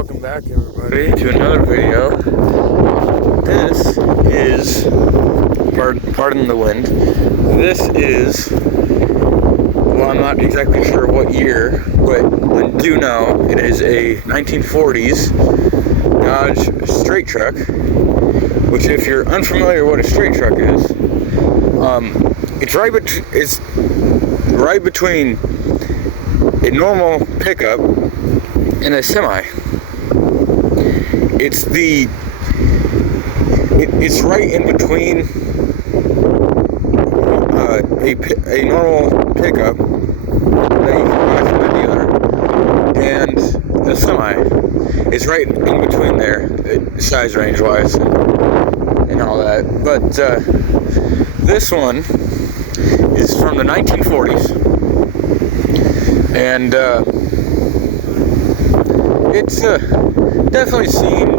welcome back everybody to another video. This is, pardon the wind, this is, well, I'm not exactly sure what year, but I do know it is a 1940s Dodge straight truck, which if you're unfamiliar what a straight truck is, it's right between a normal pickup and a semi. It's right in between a normal pickup that you can buy from the dealer and a semi. It's right in between there, size range wise and all that. But this one is from the 1940s, and it's definitely seen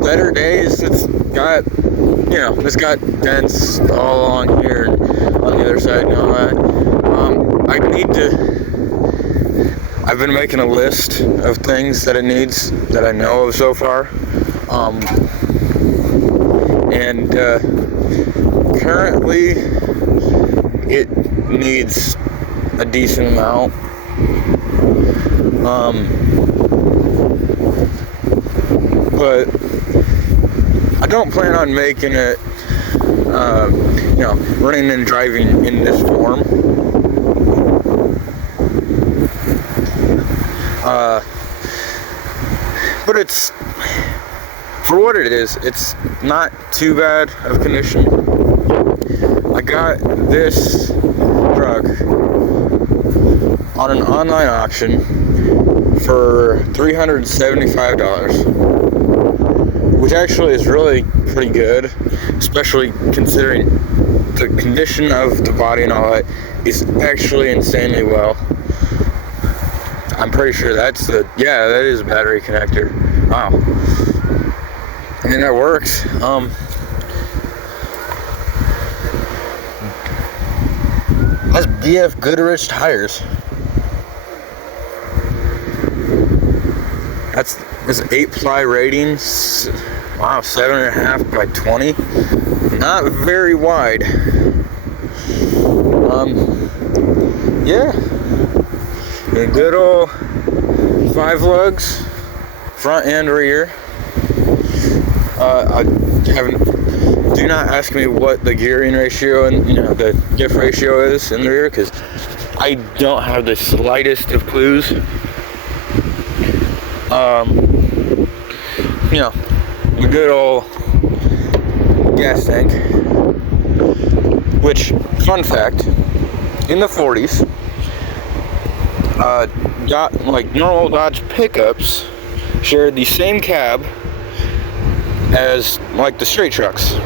better days. It's got dents all along here and on the other side and all that. I've been making a list of things that it needs that I know of so far, and currently it needs a decent amount. But I don't plan on making it, running and driving in this form. But it's, for what it is, it's not too bad of condition. I got this truck on an online auction for $375, which actually is really pretty good, especially considering the condition of the body and all that is actually insanely well. I'm pretty sure that is a battery connector. Wow. And that works. Has BF Goodrich tires. This 8-ply rating. Wow, 7.5 by 20. Not very wide. Yeah. A good old 5 lugs, front and rear. Do not ask me what the gearing ratio and the diff ratio is in the rear, because I don't have the slightest of clues. A good old gas tank. Which, fun fact, in the 40s, normal Dodge pickups shared the same cab as the straight trucks.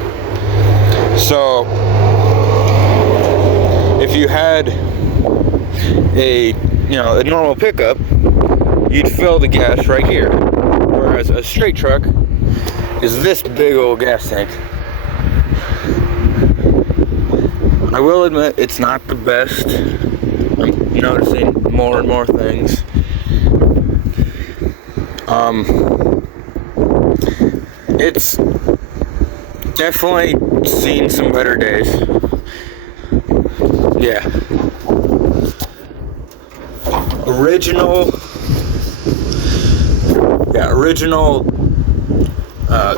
So if you had a normal pickup, you'd fill the gas right here, whereas a straight truck is this big old gas tank. I will admit it's not the best. I'm noticing more and more things. It's definitely seen some better days. Yeah. Original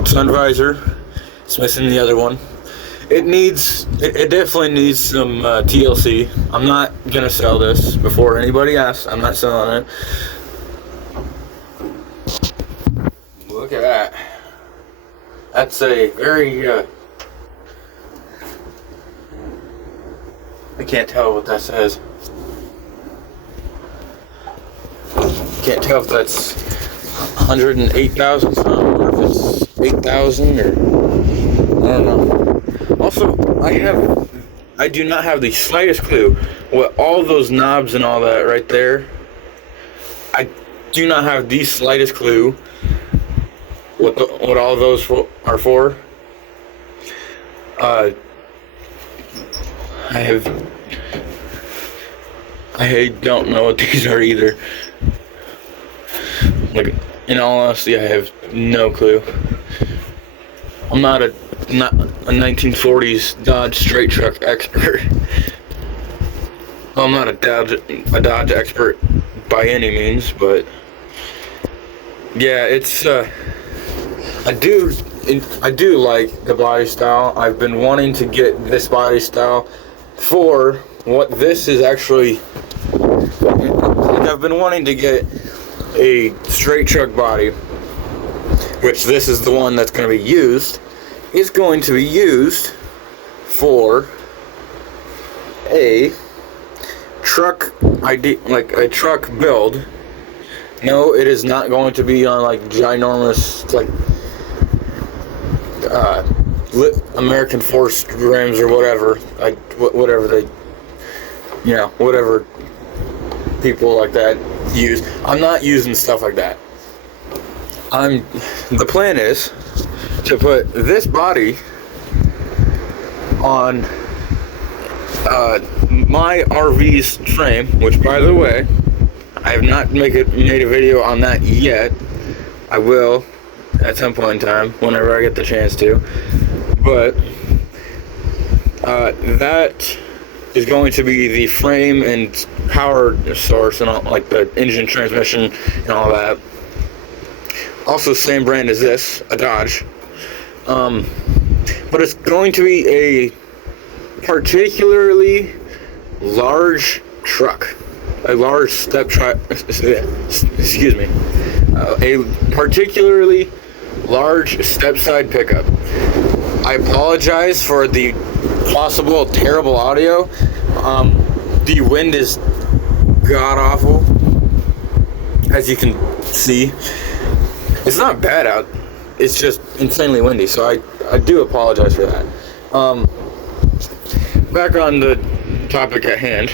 sun visor. It's missing the other one. It definitely needs some TLC. I'm not gonna sell this before anybody asks. I'm not selling it. Look at that. That's a very I can't tell what that says. Can't tell if that's 108,000 something, or if it's 8,000, or I don't know. Also, I do not have the slightest clue what all those knobs and all that right there. I do not have the slightest clue what all those are for. I don't know what these are either. Like, in all honesty, I have no clue. I'm not a 1940s Dodge straight truck expert. Well, I'm not a Dodge expert by any means, but yeah, it's I do like the body style. I've been wanting to get this body style for what this is actually. I've been wanting to get a straight truck body, which this is the one that's going to be used. Is going to be used for a truck like a truck build. No, it is not going to be on like ginormous like American Force rims or whatever, like whatever they, whatever people like that use. I'm not using stuff like that. The plan is to put this body on my RV's frame, which, by the way, I have not made a video on that yet. I will at some point in time, whenever I get the chance to. But that is going to be the frame and power source and all, like the engine, transmission, and all that. Also, same brand as this, a Dodge. But it's going to be a particularly large truck, a large step truck. Excuse me, a particularly large step-side pickup. I apologize for the possible terrible audio. The wind is god-awful, as you can see. It's not bad out, it's just insanely windy, so I do apologize for that. Back on the topic at hand,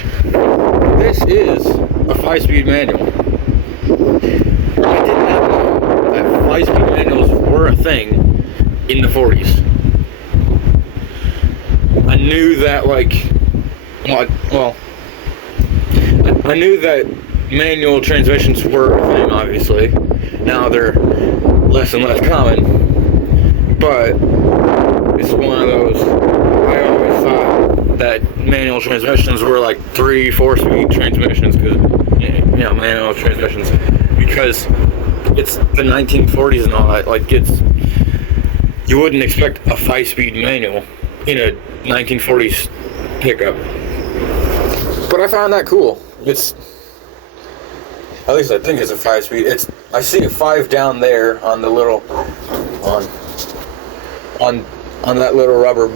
this is a 5-speed manual. I did not know that 5-speed manuals were a thing in the 40s. I knew that, I knew that manual transmissions were a thing, obviously. Now they're less and less common, but it's one of those, I always thought that manual transmissions were like 3-4 speed transmissions, because, manual transmissions, because it's the 1940s and all that, you wouldn't expect a 5-speed manual in a 1940s pickup. But I found that cool. At least I think it's a 5-speed. I see a 5 down there on the little, on that little rubber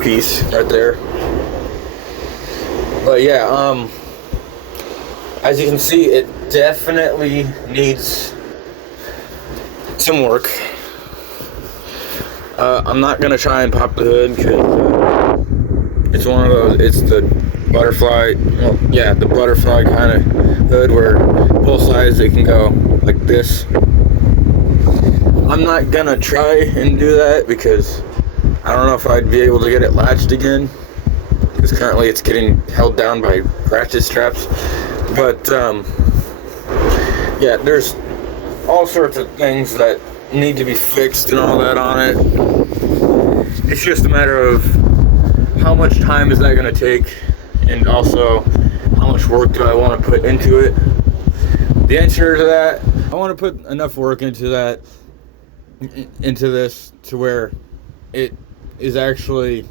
piece right there. But yeah, as you can see, it definitely needs some work. I'm not gonna try and pop the hood because it's one of those. It's the butterfly. Well, yeah, the butterfly kind of hood where both sides they can go like this. I'm not gonna try and do that because I don't know if I'd be able to get it latched again, because currently it's getting held down by ratchet straps. But yeah, there's all sorts of things that need to be fixed and all that on it. It's just a matter of how much time is that going to take, and also how much work do I want to put into it. The answer to that, I want to put enough work into this to where it is actually,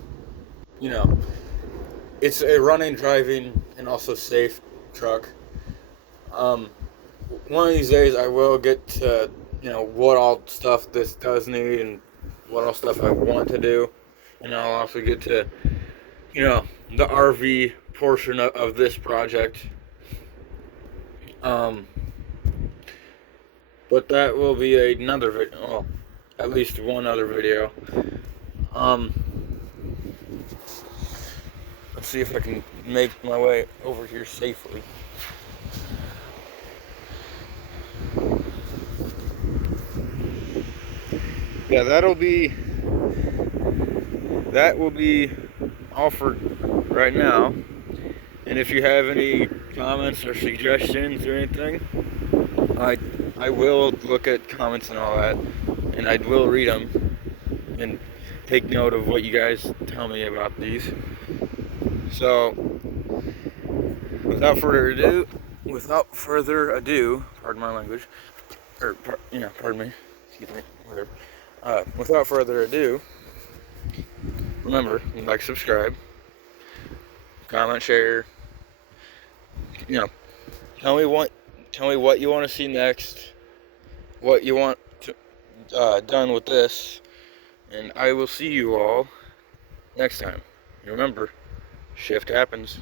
it's a running, driving, and also safe truck. One of these days I will get to, what all stuff this does need and what all stuff I want to do. And I'll also get to, the RV portion of this project. But that will be another video, well, at least one other video. Let's see if I can make my way over here safely. Yeah, that will be all for right now. And if you have any comments or suggestions or anything, I will look at comments and all that, and I will read them and take note of what you guys tell me about these. So, without further ado, pardon my language, pardon me, excuse me, whatever. Without further ado, remember, like, subscribe, comment, share. Tell me what you want to see next, what you want to, done with this, and I will see you all next time. Remember, shift happens.